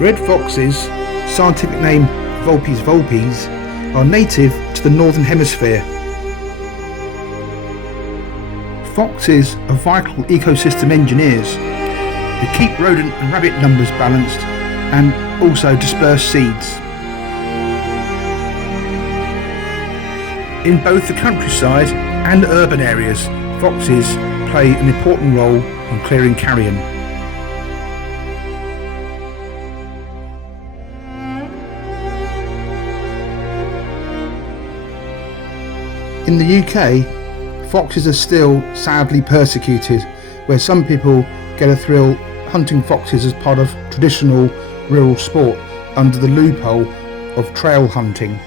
Red foxes, scientific name Vulpes, are native to the Northern Hemisphere. Foxes are vital ecosystem engineers. They keep rodent and rabbit numbers balanced and also disperse seeds. In both the countryside and urban areas, foxes play an important role in clearing carrion. In the UK, foxes are still sadly persecuted, where some people get a thrill hunting foxes as part of traditional rural sport under the loophole of trail hunting.